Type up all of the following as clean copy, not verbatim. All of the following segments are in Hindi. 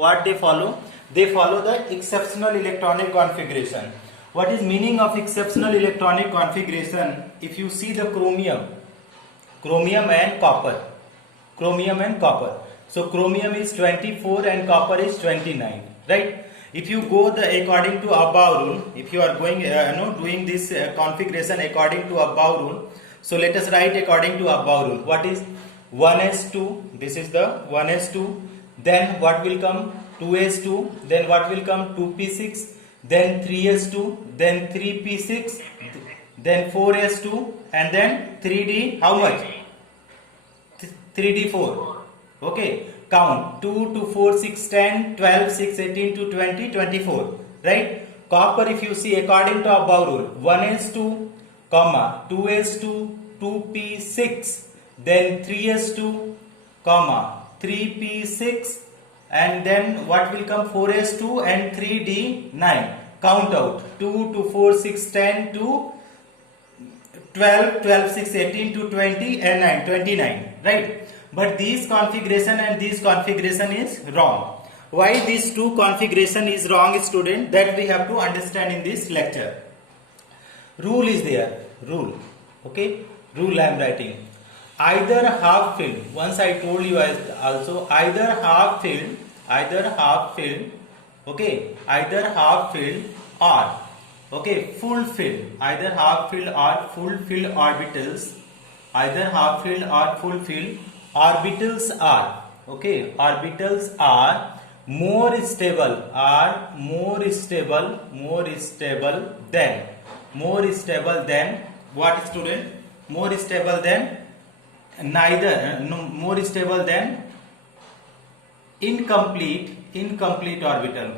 what they follow? They follow the exceptional electronic configuration. What is meaning of exceptional electronic configuration? If you see the chromium and copper, so chromium is 24 and copper is 29, right? If you go according to Abbaugh rule, if you are going doing this configuration according to Abbaugh rule, so let us write according to Abbaugh rule. What is 1s2? This is the 1s2. Then what will come? 2s2. Then what will come? 2p6. Then 3s2. Then 3p6. Then 4s2. And then 3d. How much? 3d4. Okay. Count 2 to 4, 6, 10, 12, 6, 18 to 20, 24. Right? Copper, if you see according to Abbaugh rule, 1s2, 2s2, 2p6, then 3s2, 3p6, and then what will come? 4s2 and 3d9. Count out 2 to 4, 6, 10 to 12, 12, 6, 18 to 20 and 9, 29. Right? But this configuration and this configuration is wrong. Why these two configuration is wrong, student? That we have to understand in this lecture. Rule is there. Rule. Okay. Rule I am writing. Either half filled. Once I told you also either half filled. Okay. Either half filled or full filled. Either half filled or full filled orbitals. Either half filled or full filled orbitals are. Okay. Orbitals are more stable than what, student? More stable than more stable than incomplete orbital.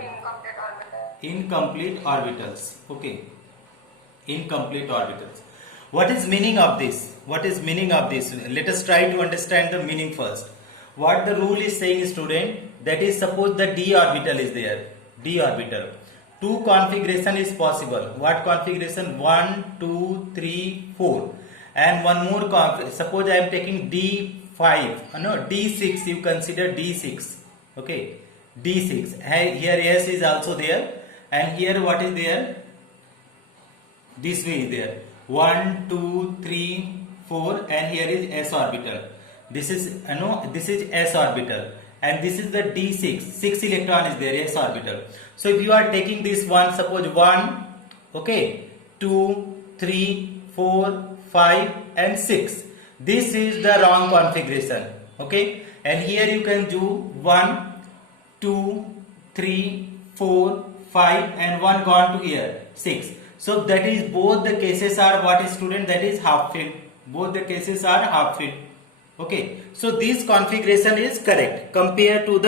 Incomplete orbitals. Okay. Incomplete orbitals. What is meaning of this? Let us try to understand the meaning first. What the rule is saying, student, that is, suppose the d orbital is there. D orbital. Two configuration is possible. What configuration? 1, 2, 3, 4. And one more suppose I am taking D5. No, D6. You consider D6. Okay. D6. Here S is also there. And here what is there? This way is there. 1, 2, 3, 4. And here is S orbital. This is S orbital. And this is the D6. 6 electron is there, S orbital. So if you are taking this one, suppose 1, okay, 2, 3, 4, 5 and 6. This is the wrong configuration. Okay. And here you can do 1, 2, 3, 4, 5 and 1 gone to here, 6. So that is, both the cases are what, student? That is half filled. Both the cases are half filled. Okay, so this configuration is correct compared to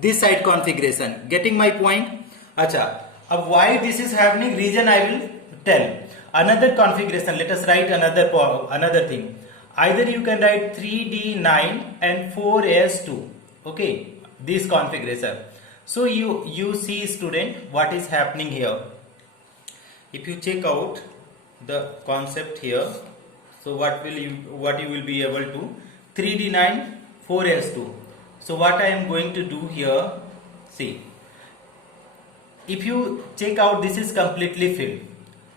this side configuration. Getting my point? Acha. Why this is happening? Reason I will tell. Another configuration. Let us write another thing. Either you can write 3d9 and 4s2. Okay, this configuration. So you see, student, what is happening here. If you check out the concept here, so what you will be able to. 3d9, 4s2. So what I am going to do here, see, if you check out, this is completely filled,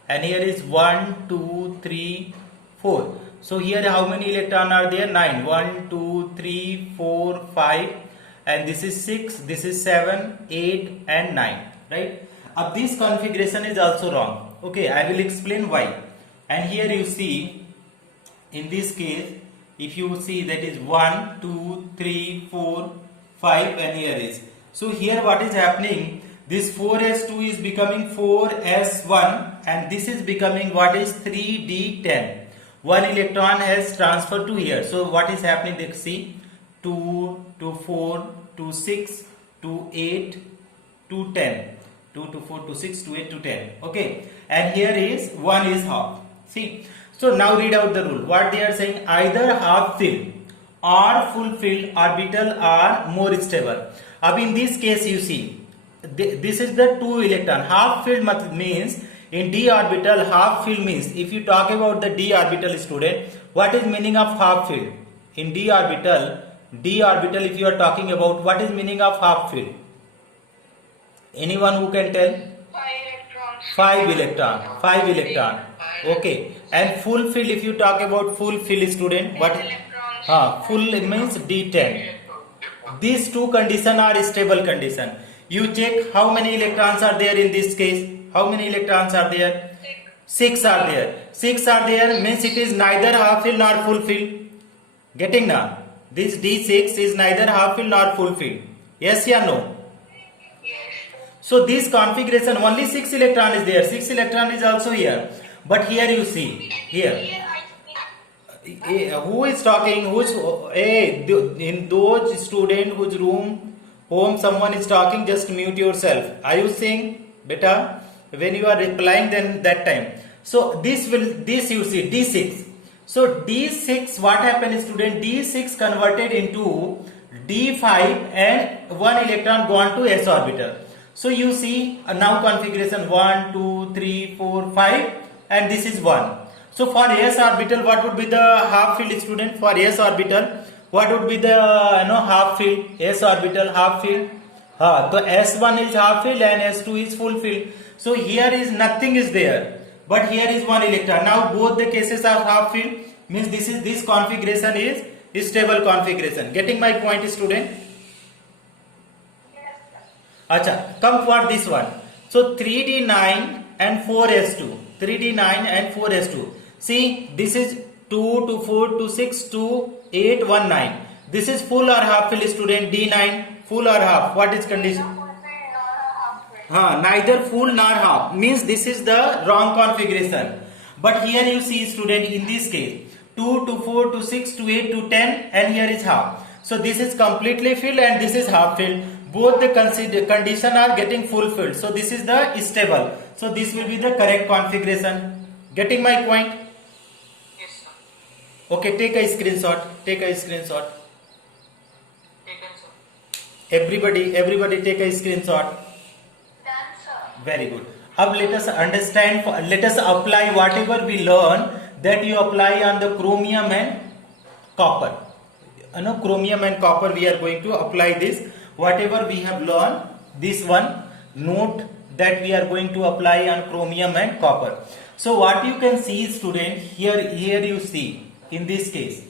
and here is 1, 2, 3, 4. So here how many electrons are there? 9. 1, 2, 3, 4, 5, and this is 6, this is 7, 8 and 9, right? This configuration is also wrong. Okay, I will explain why. And here you see, in this case, if you see, that is 1, 2, 3, 4, 5 and here is. So here what is happening? This 4s2 is becoming 4s1 and this is becoming what is 3d10. One electron has transferred to here. So what is happening? They see 2 to 4 to 6 to 8 to 10. 2 to 4 to 6 to 8 to 10. Okay. And here is 1 is half. See. So now read out the rule. What they are saying, either half filled or full filled orbital are more stable. In this case you see, this is the 2 electron. Half filled means in d orbital, half filled means, if you talk about the d orbital, student, what is meaning of half filled? In d orbital if you are talking about, what is meaning of half filled? Anyone who can tell? 5 electron. 5 electron. Okay. And full field, if you talk about full field, student, what? Full means D10. These two conditions are stable condition. You check how many electrons are there in this case. How many electrons are there? 6 are there. 6 are there means it is neither half filled nor full filled. Getting now? This D6 is neither half filled nor full filled. Yes or no? So this configuration only 6 electron is there. 6 electron is also here. But here you see here. Who is talking? In those student whose home someone is talking, just mute yourself. Are you saying, beta? When you are replying, then that time. So this you see D6. So D6, what happened, student? D6 converted into D5 and one electron gone to s orbital. So you see now configuration 1, 2, 3, 4, 5, and this is 1. So for s orbital, what would be the half field, student? For s orbital, what would be the half field? S orbital half field. So S1 is half field and S2 is full field. So here is nothing is there, but here is one electron. Now both the cases are half field, means this configuration is stable configuration. Getting my point, student? Acha, come for this one. So 3D9 and 4S2. 3D9 and 4S2. See, this is 2 to 4 to 6 to 8, 1, 9. This is full or half field, student? D9, full or half? What is condition? Neither full nor half. Means this is the wrong configuration. But here you see, student, in this case, 2 to 4 to 6 to 8 to 10, and here is half. So this is completely filled and this is half filled. Both the condition are getting fulfilled. So this is the stable. So this will be the correct configuration. Getting my point? Yes, sir. Okay, take a screenshot. Take a screenshot. Taken, sir. Everybody take a screenshot. Done, sir. Very good. Now let us understand, let us apply whatever we learn, that you apply on the chromium and copper. Chromium and copper, we are going to apply this. Whatever we have learned, this one, note that we are going to apply on chromium and copper. So what you can see, student, here you see, in this case,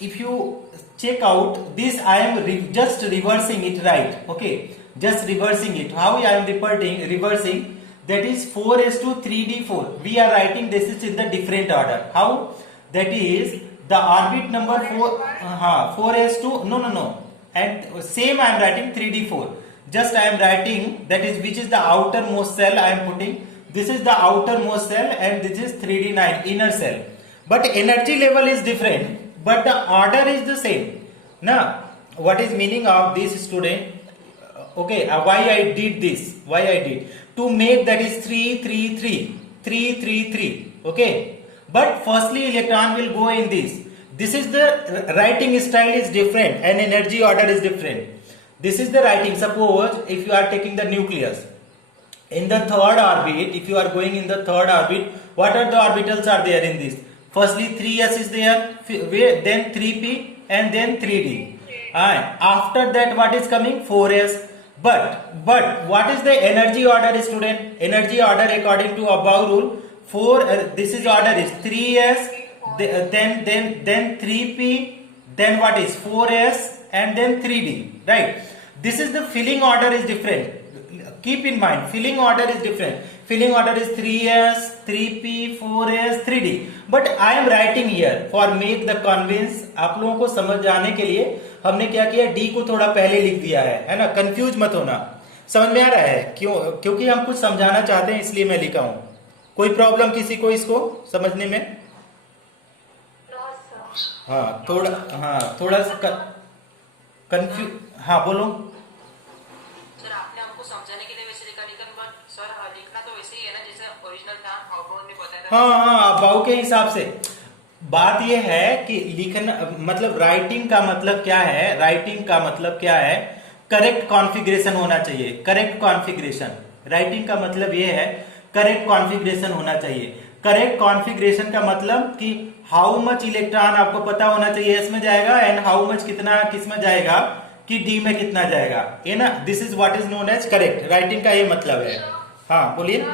if you check out this, I am just reversing it, right? Okay, just reversing it. How I am reversing, that is 4s to 3d4. We are writing this is in the different order. How? That is the orbit number 4s to no. And same I am writing 3d4. Just I am writing that is which is the outermost cell I am putting. This is the outermost cell and this is 3d9 inner cell. But energy level is different, but the order is the same. Now, what is meaning of this, student? Okay, why I did this? Why I did? To make that is 3. Okay, but firstly electron will go in this. This is the writing style is different and energy order is different. This is the writing. Suppose if you are taking the nucleus in the third orbit, if you are going in the third orbit, what are the orbitals are there in this? Firstly 3s is there, then 3p and then 3d. And after that what is coming? 4s. But what is the energy order, student? Energy order according to above rule, this is order is 3s, then 3p, then what is 4s and then 3d, right? This is the filling order is different. Keep in mind, filling order is different. Filling order is 3s, 3p, 4s, 3d. But I am writing here for make the convince. आप लोगों को समझ जाने के लिए हमने क्या किया, d को थोड़ा पहले लिख दिया है ना? कंफ्यूज मत होना. समझ में आ रहा है? क्योंकि हम कुछ समझाना चाहते हैं, इसलिए मैं लिखा हूं. कोई प्रॉब्लम किसी को इसको समझने में? थोड़ा सा कंफ्यूज. बोलो. सर आपने हमको समझाने के लिए वैसे लिखा, लेकिन सर लिखना तो वैसे ही है ना जैसे ओरिजिनल था, हाउ ने बताया था. बाउ के हिसाब से. बात यह है कि लिखना मतलब राइटिंग का मतलब क्या है? राइटिंग का मतलब क्या है? करेक्ट कॉन्फ़िगरेशन होना चाहिए. Correct configuration. राइटिंग का मतलब यह है करेक्ट कॉन्फ़िगरेशन होना चाहिए. करेक्ट कॉन्फ़िगरेशन का मतलब कि हाउ मच इलेक्ट्रॉन आपको पता होना चाहिए इसमें जाएगा एंड हाउ मच कितना किस में जाएगा कि डी में कितना जाएगा, ये ना, this is what is known as correct writing का ये मतलब है। हाँ बोलिए। देन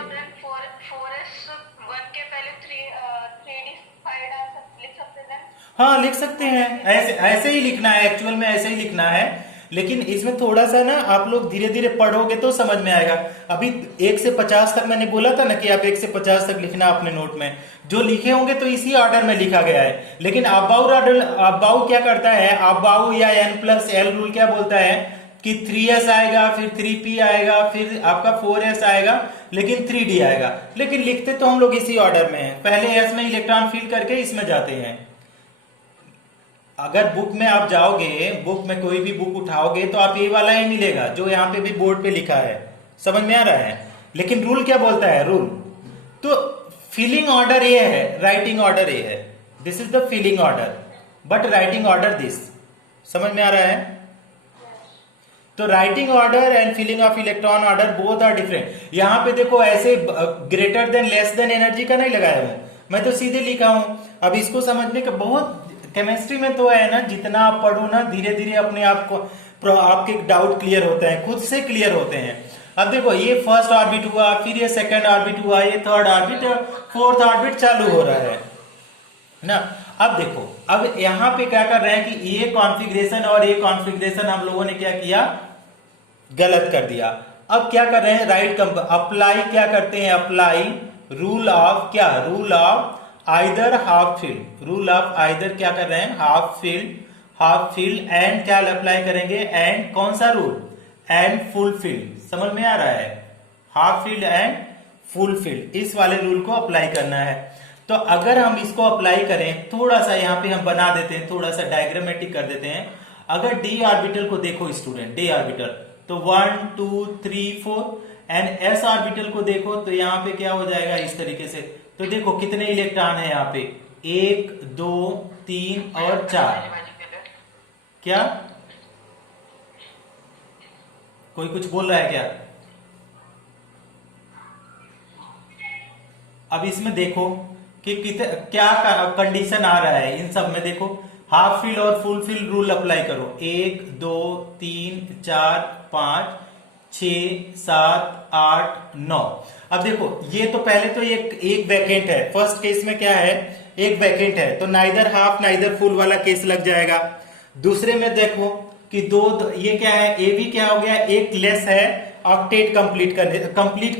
4s 1 के पहले 3d5 लिख सकते हैं। हाँ लिख सकते हैं, ऐसे ऐसे ही लिखना है, एक्चुअल में ऐसे ही लिखना है, लेकिन इसमें थोड़ा सा ना आप लोग धीरे धीरे पढ़ोगे तो समझ में आएगा। अभी 1 से 50 तक मैंने बोला था ना कि आप 1 से 50 तक लिखना अपने नोट में, जो लिखे होंगे तो इसी ऑर्डर में लिखा गया है। लेकिन अबाउ क्या करता है, अबाउ या n+l रूल क्या बोलता है कि 3s आएगा, फिर 3p आएगा, फिर आपका 4s आएगा, लेकिन 3d आएगा। लेकिन लिखते तो हम लोग इसी ऑर्डर में है, पहले s में इलेक्ट्रॉन फिल करके इसमें जाते हैं। अगर बुक में आप जाओगे, बुक में कोई भी बुक उठाओगे तो आप ये वाला ही मिलेगा जो यहाँ पे भी बोर्ड पे लिखा है, समझ में आ रहा है। लेकिन रूल क्या बोलता है, रूल तो फिलिंग ऑर्डर ये है, राइटिंग ऑर्डर ये है, this is the filling order, but writing order this, समझ में आ रहा है। तो writing order and filling of electron order both are different. यहाँ पे देखो ऐसे greater than less than energy का नहीं लगाया हूं, मैं तो सीधे लिखा हूं। अब इसको समझने का बहुत, केमिस्ट्री में तो है ना, जितना आप पढ़ो ना धीरे धीरे अपने आप को आपके डाउट क्लियर होते हैं, खुद से क्लियर होते हैं। अब देखो ये फर्स्ट ऑर्बिट हुआ, फिर ये सेकंड ऑर्बिट हुआ, ये थर्ड ऑर्बिट, फोर्थ ऑर्बिट चालू हो रहा है ना। अब देखो, अब यहाँ पे क्या कर रहे हैं कि ये कॉन्फ़िगरेशन और ये कॉन्फ़िगरेशन हम लोगों ने क्या किया, गलत कर दिया। अब क्या कर रहे हैं, राइट अप्लाई क्या करते हैं, अप्लाई रूल ऑफ क्या, rule of either half field, rule of either क्या कर रहे हैं, हाफ फील्ड एंड क्या अप्लाई करेंगे, एंड कौन सा रूल, एंड फुल फील्ड, समझ में आ रहा है, half field and full field, इस वाले रूल को अप्लाई करना है। तो अगर हम इसको अप्लाई करें, थोड़ा सा यहाँ पे हम बना देते हैं, थोड़ा सा डायग्रामेटिक कर देते हैं। अगर डी ऑर्बिटल को देखो स्टूडेंट, डी ऑर्बिटल तो 1 2 3 4, एंड एस ऑर्बिटल को देखो तो यहाँ पे क्या हो जाएगा इस तरीके से। तो देखो कितने इलेक्ट्रॉन है यहाँ पे, 1 2 3 और 4। क्या कोई कुछ बोल रहा है क्या? अब इसमें देखो कि क्या कंडीशन आ रहा है इन सब में, देखो हाफ फील्ड और फुल फील्ड रूल अप्लाई करो, 1 2 3 4 5 6 7 8 9। अब देखो ये तो पहले तो एक वैकेंट है, फर्स्ट केस में क्या है, एक वैकेंट है, तो नाइदर हाफ नाइदर फुल वाला केस लग जाएगा। दूसरे में देखो कि ये क्या है, ए भी क्या हो गया, एक लेस है ऑक्टेट कंप्लीट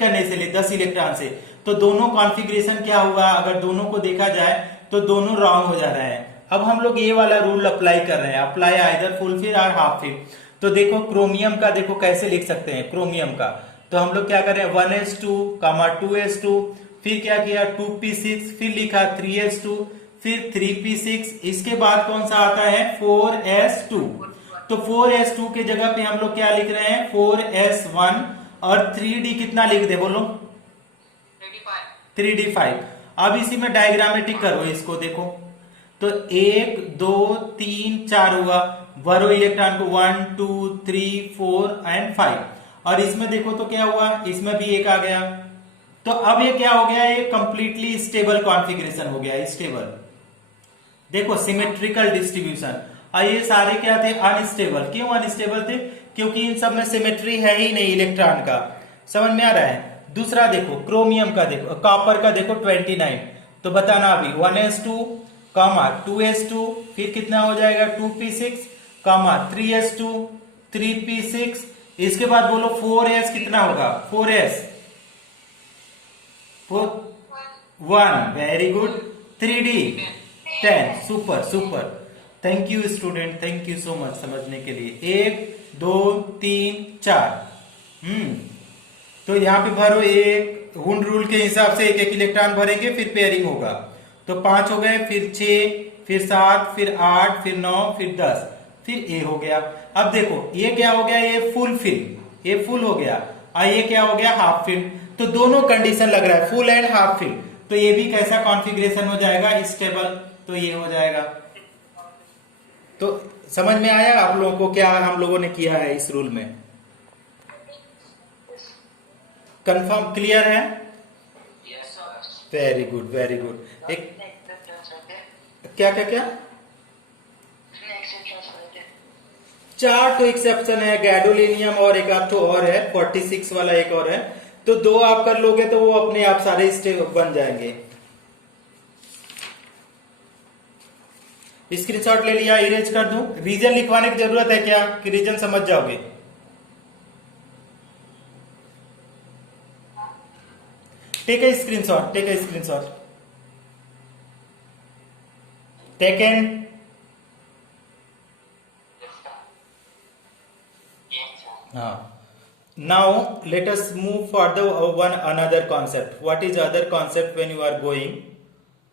करने से लिए 10 इलेक्ट्रॉन से, तो दोनों कॉन्फ़िगरेशन क्या हुआ, अगर दोनों को देखा जाए तो दोनों रॉन्ग हो जा रहे हैं। अब हम लोग ये वाला रूल अप्लाई कर रहे हैं, अप्लाई आइदर फुल फील्ड और हाफ फील्ड। तो देखो क्रोमियम का देखो कैसे लिख सकते हैं, क्रोमियम का तो हम लोग क्या कर रहे हैं, 1s2, 2s2, फिर क्या किया 2p6, फिर लिखा 3s2, फिर 3p6, इसके बाद कौन सा आता है 4s2। तो 4s2 के जगह पे हम लोग क्या लिख रहे हैं 4s1, और 3d कितना लिख दे बोलो, 3d5। अब इसी में डायग्रामेटिक करो इसको, देखो तो 1 2 3 4 हुआ, भरो इलेक्ट्रॉन को 1 2 3 4 एंड 5, और इसमें देखो तो क्या हुआ, इसमें भी एक आ गया। तो अब ये क्या हो गया, ये कंप्लीटली स्टेबल कॉन्फ़िगरेशन हो गया, स्टेबल, देखो सिमेट्रिकल डिस्ट्रीब्यूशन। और ये सारे क्या थे, अनस्टेबल। क्यों अनस्टेबल थे, क्योंकि इन सब में सिमेट्री है ही नहीं इलेक्ट्रॉन का, समझ में आ रहा है। दूसरा देखो क्रोमियम का, देखो कॉपर का देखो 29, तो बताना अभी 1s2, 2s2, फिर कितना हो जाएगा 2p6, 3s2, 3p6, इसके बाद बोलो 4s कितना होगा, 4s 1, very good, 3d 10, super super, thank you student, thank you so much समझने के लिए। 1 2 3 4, तो यहाँ पे भरो, एक हुंड रूल के हिसाब से एक इलेक्ट्रॉन भरेंगे, फिर पेयरिंग होगा, तो 5 हो गए, फिर 6, फिर 7, फिर 8, फिर 9, फिर 10, फिर ए हो गया। अब देखो ये क्या हो गया, ये फुल फील्ड, ये फुल हो गया, और ये क्या हो गया हाफ फील्ड। तो दोनों कंडीशन लग रहा है, फुल एंड हाफ फील्ड, तो ये भी कैसा कॉन्फ़िगरेशन हो जाएगा, स्टेबल, तो ये हो जाएगा। तो समझ में आया आप लोगों को क्या हम लोगों ने किया है इस रूल में, कंफर्म क्लियर है, वेरी गुड वेरी गुड। एक क्या क्या क्या, 4 तो एक्सेप्शन है, गैडोलिनियम और एक आध तो और है, 46 वाला एक और है, तो 2 आप कर लोगे तो वो अपने आप सारे स्टेप बन जाएंगे। स्क्रीनशॉट ले लिया, इरेज कर दूं? रीजन लिखवाने की जरूरत है क्या कि रीजन समझ जाओगे? Take a screenshot, take a screenshot, taken. हाँ, now let us move further one another concept. What is other concept when you are going?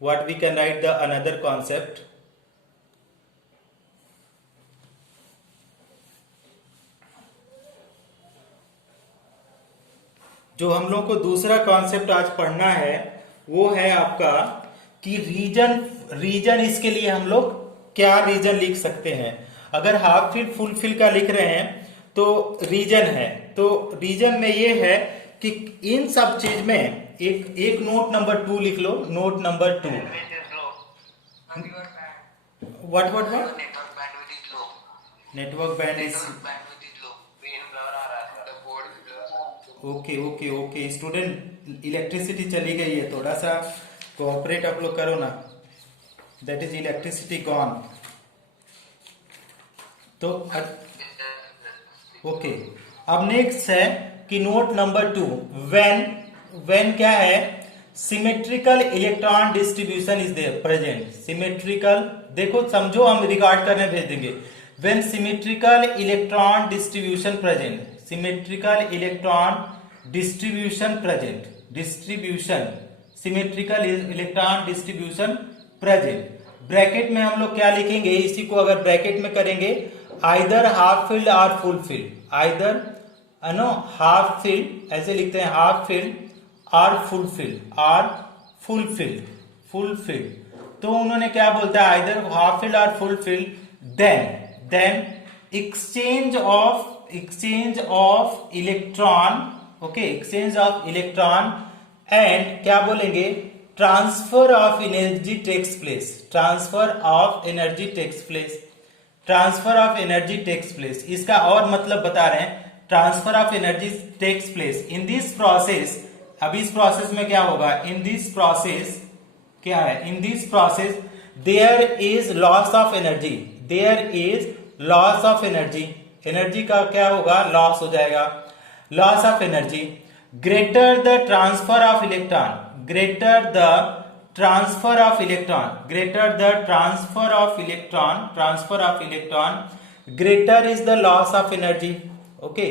What we can write the another concept? जो हम लोग को दूसरा कॉन्सेप्ट आज पढ़ना है वो है आपका कि रीजन इसके लिए हम लोग क्या रीजन लिख सकते हैं। अगर हाफ फिल फुल फिल का लिख रहे हैं तो रीजन है, तो रीजन में ये है कि इन सब चीज में एक नोट नंबर 2 लिख लो, note number 2। What what what? Network band is okay okay okay. Student, electricity चली गई है, थोड़ा सा कोऑपरेट आप लोग करो ना। That is electricity gone. तो ओके, अब नेक्स्ट है कि नोट नंबर 2, व्हेन क्या है? Symmetrical electron distribution is there present. Symmetrical, देखो समझो, हम रिकॉर्ड करने भेज देंगे। When symmetrical electron distribution present, symmetrical electron distribution present, distribution, symmetrical electron distribution present. Bracket में हम लोग क्या लिखेंगे? इसी को अगर ब्रैकेट में करेंगे, आइदर हाफ फिल्ड और full filled, either no half filled, ऐसे लिखते हैं, हाफ फिल्ड और फुल फिल्ड, और फुल फिल्ड, फुल फिल्ड। तो उन्होंने क्या बोलता है? आइदर हाफ फिल्ड और full filled, then exchange of electron, okay, exchange of electron and क्या बोलेंगे? Transfer of energy takes place, transfer of energy takes place, transfer of energy takes place. इसका और मतलब बता रहे हैं, transfer of energy takes place in this process. अब इस प्रोसेस में क्या होगा? इन दिस प्रोसेस क्या है? In this process there is loss of energy, there is loss of energy, energy का क्या होगा? लॉस हो जाएगा, loss of energy. Greater the transfer of electron, greater the transfer of electron, greater the transfer of electron, transfer of electron, greater is the loss of energy, okay,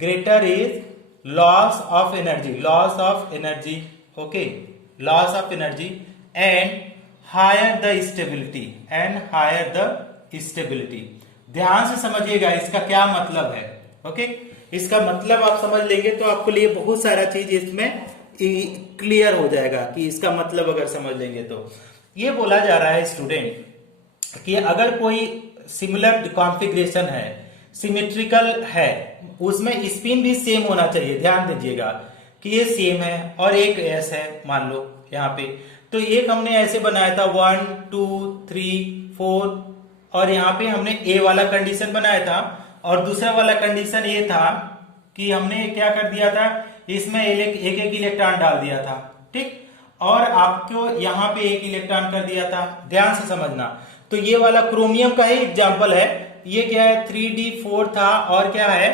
greater is loss of energy, loss of energy, okay, loss of energy and higher the stability, and higher the stability. ध्यान से समझिएगा इसका क्या मतलब है, ओके। इसका मतलब आप समझ लेंगे तो आपको लिए बहुत सारा चीज इसमें क्लियर हो जाएगा कि इसका मतलब अगर समझ लेंगे तो। ये बोला जा रहा है स्टूडेंट कि अगर कोई सिमिलर कॉन्फ़िगरेशन है, सिमेट्रिकल है, उसमें स्पिन भी सेम होना चाहिए। ध्यान दीजिएगा कि ये सेम है और एक एस है, मान लो यहाँ पे, तो एक हमने ऐसे बनाया था 1 2 3 4, और यहाँ पे हमने ए वाला कंडीशन बनाया था, और दूसरा वाला कंडीशन ये था कि हमने क्या कर दिया था, इसमें एक एक इलेक्ट्रॉन डाल दिया था, ठीक, और आपको यहाँ पे एक इलेक्ट्रॉन कर दिया था। ध्यान से समझना। तो ये वाला क्रोमियम का ही एग्जाम्पल है। ये क्या है? 3d4 था और क्या है?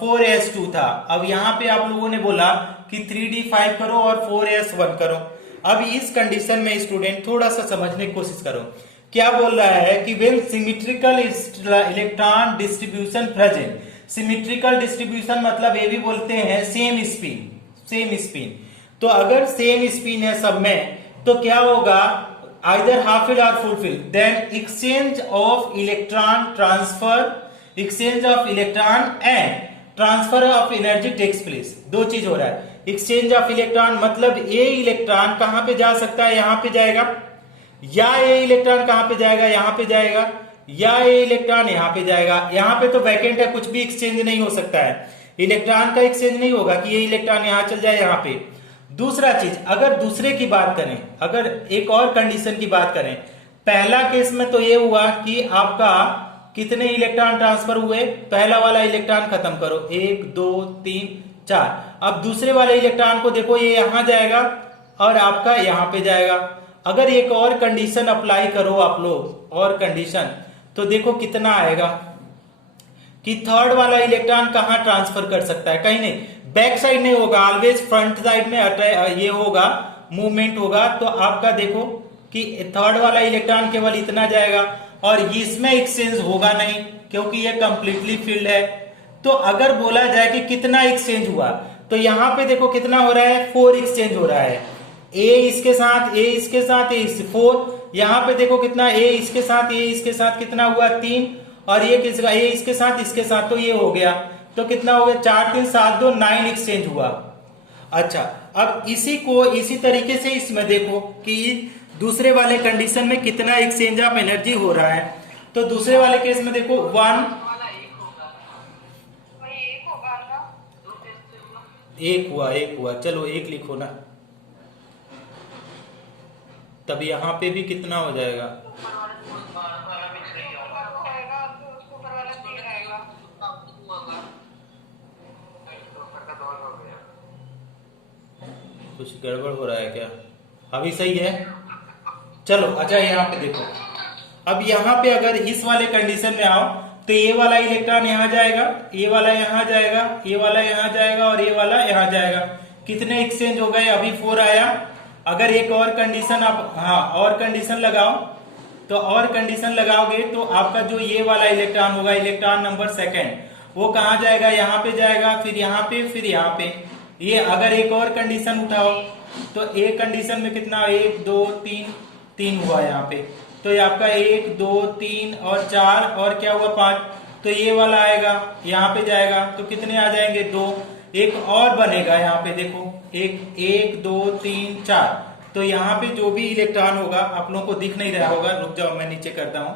4s2 था। अब यहाँ पे आप लोगों ने बोला कि 3d5 करो और 4s1 करो। अब इस कंडीशन में स्टूडेंट थोड़ा सा समझने की कोशिश करो। क्या बोल रहा है कि when symmetrical electron distribution present, symmetrical distribution मतलब ये भी बोलते हैं सेम स्पिन, सेम स्पिन। तो अगर सेम स्पिन है सब में तो क्या होगा? आइदर हाफ फिल्ड और full filled, then exchange of electron transfer, exchange of electron and transfer of energy takes place. दो चीज हो रहा है। एक्सचेंज ऑफ इलेक्ट्रॉन मतलब ये इलेक्ट्रॉन कहां पे जा सकता है? यहां पे जाएगा, या ये इलेक्ट्रॉन कहां पे जाएगा? यहां पे जाएगा, या ये इलेक्ट्रॉन यहां पे जाएगा। यहां पे तो वैकेंट है, कुछ भी एक्सचेंज नहीं हो सकता है, इलेक्ट्रॉन का एक्सचेंज नहीं होगा कि ये इलेक्ट्रॉन यहां चल जाए यहां पे। दूसरा चीज, अगर दूसरे की बात करें, अगर एक और कंडीशन की बात करें, पहला केस में तो ये हुआ कि आपका कितने इलेक्ट्रॉन ट्रांसफर हुए? पहला वाला इलेक्ट्रॉन खत्म करो, 1 2 3 4। अब दूसरे वाले इलेक्ट्रॉन को देखो, ये यहां जाएगा और आपका यहां पे जाएगा। अगर एक और कंडीशन अप्लाई करो आप लोग, और कंडीशन, तो देखो कितना आएगा कि थर्ड वाला इलेक्ट्रॉन कहां ट्रांसफर कर सकता है? कहीं नहीं, बैक साइड नहीं होगा, ऑलवेज फ्रंट साइड में ये होगा, मूवमेंट होगा। तो आपका देखो कि थर्ड वाला इलेक्ट्रॉन केवल इतना जाएगा और इसमें एक्सचेंज होगा नहीं, क्योंकि ये कंप्लीटली फील्ड है। तो अगर बोला जाए कि कितना एक्सचेंज हुआ, तो यहां पे देखो कितना हो रहा है, 4 एक्सचेंज हो रहा है। ए इसके साथ, ए इसके साथ, ए 4। यहां पे देखो कितना, ए इसके साथ, ए इसके साथ कितना हुआ, 3, और ये किसका, ए इसके साथ, इसके साथ, तो ये हो गया। तो कितना हो गया, 4 3 7 2 9 एक्सचेंज हुआ। अच्छा, अब इसी को इसी तरीके से इसमें देखो कि दूसरे वाले कंडीशन में कितना एक्सचेंज ऑफ एनर्जी हो रहा है। तो दूसरे वाले केस में देखो 1 वाला एक होगा, वही एक होगा ना। 2 टेस्ट से हुआ। 1 हुआ, चलो 1 लिखो ना, तब यहां पे भी कितना हो जाएगा, ऊपर वाला जो वाला मिक्स नहीं होगा, ऊपर होएगा तो उसको ऊपर वाला 3 रहेगा। होगा। तो ऊपर का 2 हो गया। कुछ गड़बड़ हो रहा है क्या? अभी सही है, चलो। अच्छा, यहाँ पे देखो, अब यहाँ पे अगर इस वाले कंडीशन में आओ, तो ये वाला इलेक्ट्रॉन यहाँ जाएगा, ये वाला यहाँ जाएगा, ये वाला यहाँ जाएगा और ये वाला यहाँ जाएगा। कितने एक्सचेंज हो गए? अभी 4 आया। अगर एक और कंडीशन आप, हाँ, और कंडीशन लगाओ, तो और कंडीशन लगाओगे तो आपका जो ये वाला इलेक्ट्रॉन होगा, इलेक्ट्रॉन नंबर 2, वो कहाँ जाएगा, यहाँ पे जाएगा, फिर यहाँ पे, फिर यहाँ पे। ये अगर एक और कंडीशन उठाओ, तो एक कंडीशन में कितना, 1 2 3 हुआ यहाँ पे। तो ये आपका 1 2 3 और 4 और क्या हुआ, 5। तो ये वाला आएगा, यहाँ पे जाएगा, तो कितने आ जाएंगे, 2। एक और बनेगा यहाँ पे, देखो 1 2 3 4। तो यहाँ पे जो भी इलेक्ट्रॉन होगा, आप लोगों को दिख नहीं रहा होगा, रुक जाओ मैं नीचे करता हूँ।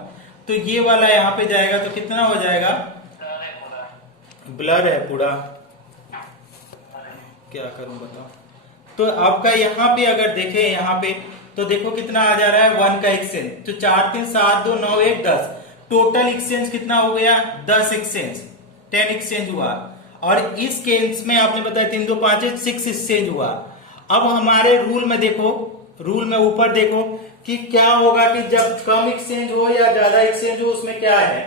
तो ये वाला यहाँ पे जाएगा, तो कितना हो जाएगा, ब्लर है पूरा, क्या करूं बताओ। तो आपका यहाँ पे अगर देखें, यहाँ पे तो देखो कितना आ जा रहा है, 1 का एक्सचेंज। तो 4 3 7 2 9 1 10, टोटल एक्सचेंज कितना हो गया, 10 एक्सचेंज, 10 एक्सचेंज हुआ। और इस केस में आपने बताया 3 2 5 6 एक्सचेंज हुआ। अब हमारे रूल में देखो, रूल में ऊपर देखो कि क्या होगा कि जब कम एक्सचेंज हो या ज्यादा एक्सचेंज हो, उसमें क्या है,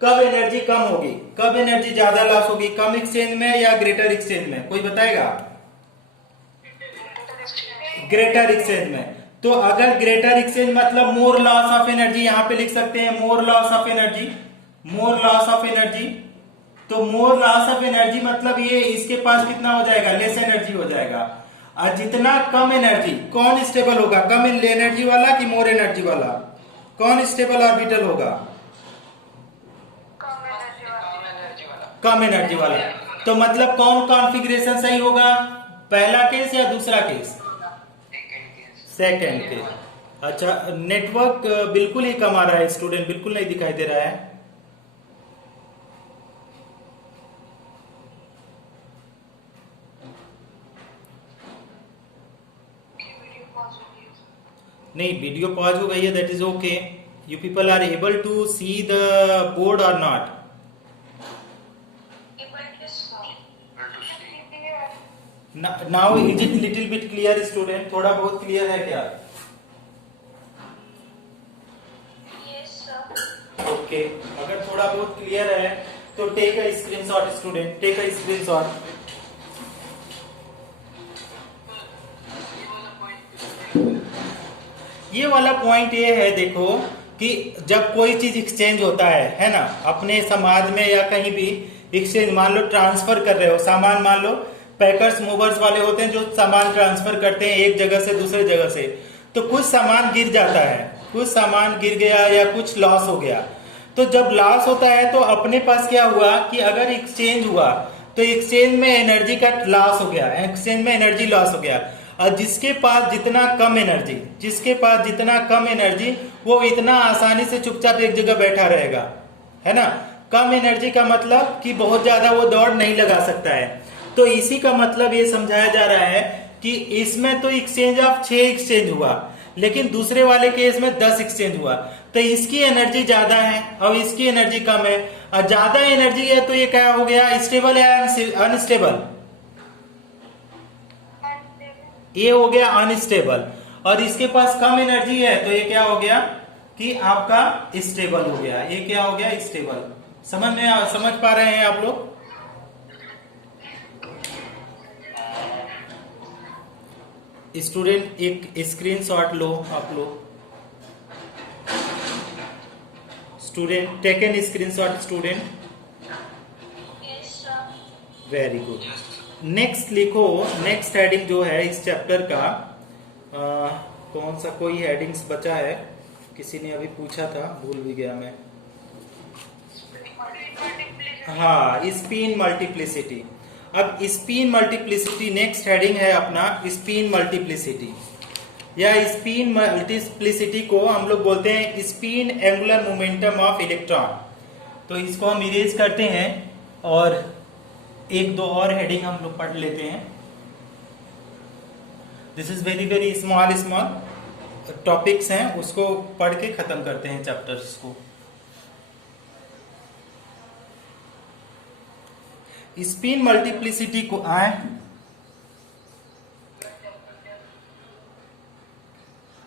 कब एनर्जी कम होगी, कब एनर्जी ज्यादा लॉस होगी, कम एक्सचेंज में या ग्रेटर एक्सचेंज में? कोई बताएगा? ग्रेटर एक्सचेंज में। तो अगर ग्रेटर एक्सचेंज मतलब मोर लॉस ऑफ एनर्जी, यहां पे लिख सकते हैं more loss of energy, more loss of energy. तो मोर लॉस ऑफ एनर्जी मतलब ये इसके पास कितना हो जाएगा, लेस एनर्जी हो जाएगा। और जितना कम एनर्जी, कौन स्टेबल होगा, कम एनर्जी वाला कि मोर एनर्जी वाला? कौन स्टेबल ऑर्बिटल होगा? कम एनर्जी वाला। तो मतलब कौन कॉन्फ़िगरेशन सही होगा, पहला केस या दूसरा केस? Second case. अच्छा, नेटवर्क बिल्कुल ही कम आ रहा है स्टूडेंट, बिल्कुल नहीं दिखाई दे रहा है। नहीं, वीडियो पॉज हो गई है, that is okay. You people are able to see the board और not? Now is it little bit clear student? थोड़ा बहुत क्लियर है क्या? ओके, अगर थोड़ा बहुत क्लियर है तो take a screenshot student, take a screenshot. ये वाला पॉइंट ये है, देखो कि जब कोई चीज एक्सचेंज होता है ना, अपने समाज में या कहीं भी एक्सचेंज, मान लो ट्रांसफर कर रहे हो सामान, मान लो पैकर्स मूवर्स वाले होते हैं जो सामान ट्रांसफर करते हैं एक जगह से दूसरे जगह से। तो कुछ सामान गिर जाता है, कुछ सामान गिर गया या कुछ लॉस हो गया। तो जब लॉस होता है तो अपने पास क्या हुआ कि अगर एक्सचेंज हुआ तो एक्सचेंज में एनर्जी का लॉस हो गया, एक्सचेंज में एनर्जी लॉस हो गया। और जिसके पास जितना कम एनर्जी, जिसके पास जितना कम एनर्जी, वो इतना आसानी से चुपचाप एक जगह बैठा रहेगा, है ना। कम एनर्जी का मतलब कि बहुत ज्यादा वो दौड़ नहीं लगा सकता है। तो इसी का मतलब ये समझाया जा रहा है कि इसमें तो एक्सचेंज ऑफ 6 एक्सचेंज हुआ, लेकिन दूसरे वाले केस में 10 एक्सचेंज हुआ। तो इसकी एनर्जी ज्यादा है और इसकी एनर्जी कम है, और ज्यादा एनर्जी है तो ये क्या हो गया, स्टेबल या अनस्टेबल, ये हो गया अनस्टेबल। और इसके पास कम एनर्जी है तो ये क्या हो गया कि आपका स्टेबल हो गया, ये क्या हो गया, स्टेबल। समझ पा रहे हैं आप लोग? स्टूडेंट एक स्क्रीनशॉट लो आप लोग, student take an screenshot student, very good. Next लिखो, नेक्स्ट हेडिंग जो है इस चैप्टर का कौन सा, कोई हेडिंग्स बचा है, किसी ने अभी पूछा था, भूल भी गया मैं। हाँ, स्पिन मल्टीप्लिसिटी। अब स्पिन मल्टीप्लिसिटी नेक्स्ट हेडिंग है अपना, स्पिन मल्टीप्लिसिटी या स्पिन मल्टीप्लिसिटी को हम लोग बोलते हैं spin angular momentum of electron. तो इसको हम इरेज करते हैं और एक दो और हेडिंग हम लोग पढ़ लेते हैं। This is very small topics हैं, उसको पढ़ के खत्म करते हैं चैप्टर्स को। स्पिन मल्टीप्लिसिटी को आए,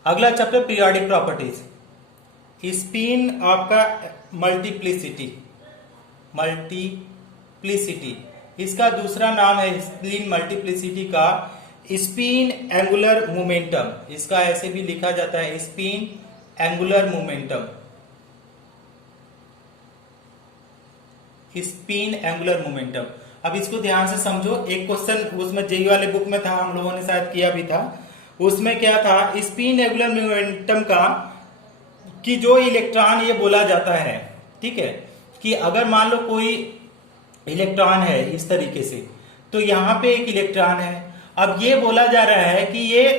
अगला चैप्टर पीरियोडिक प्रॉपर्टीज। स्पिन आपका मल्टीप्लिसिटी इसका दूसरा नाम है स्पिन मल्टीप्लिसिटी का स्पिन एंगुलर मोमेंटम, इसका ऐसे भी लिखा जाता है spin angular momentum, spin angular momentum. अब इसको ध्यान से समझो, एक क्वेश्चन उसमें जेई वाले बुक में था, हम लोगों ने शायद किया भी था, उसमें क्या था, स्पिन एंगुलर मोमेंटम का कि जो इलेक्ट्रॉन ये बोला जाता है, ठीक है, कि अगर मान लो कोई इलेक्ट्रॉन है इस तरीके से, तो यहां पे एक इलेक्ट्रॉन है, अब ये बोला जा रहा है कि ये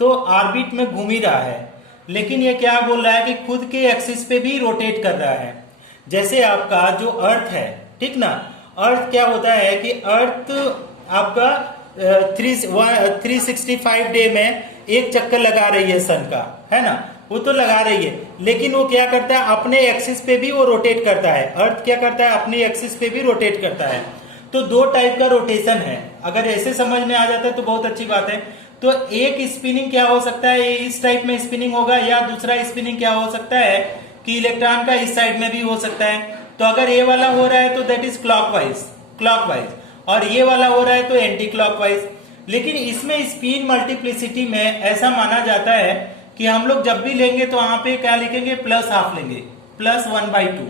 तो ऑर्बिट में घूम ही रहा है, लेकिन ये क्या बोल रहा है कि खुद के एक्सिस पे भी रोटेट कर रहा है। जैसे आपका जो अर्थ है, ठीक ना, अर्थ क्या होता है कि अर्थ आपका 365 डे में एक चक्कर लगा रही है सन का, है ना, वो तो लगा रही है, लेकिन वो क्या करता है अपने एक्सिस पे भी वो रोटेट करता है। अर्थ क्या करता है, अपने एक्सिस पे भी रोटेट करता है। तो दो टाइप का रोटेशन है, अगर ऐसे समझ में आ जाता है तो बहुत अच्छी बात है। तो एक स्पिनिंग क्या हो सकता है, इस टाइप में स्पिनिंग होगा, या दूसरा स्पिनिंग क्या हो सकता है कि इलेक्ट्रॉन का इस साइड में भी हो सकता है। तो अगर ये वाला हो रहा है तो दैट इज क्लॉकवाइज, और ये वाला हो रहा है तो एंटी क्लॉकवाइज। लेकिन इसमें स्पिन मल्टीप्लिसिटी में ऐसा माना जाता है कि हम लोग जब भी लेंगे तो वहां पे क्या लिखेंगे, प्लस हाफ लेंगे, +1/2,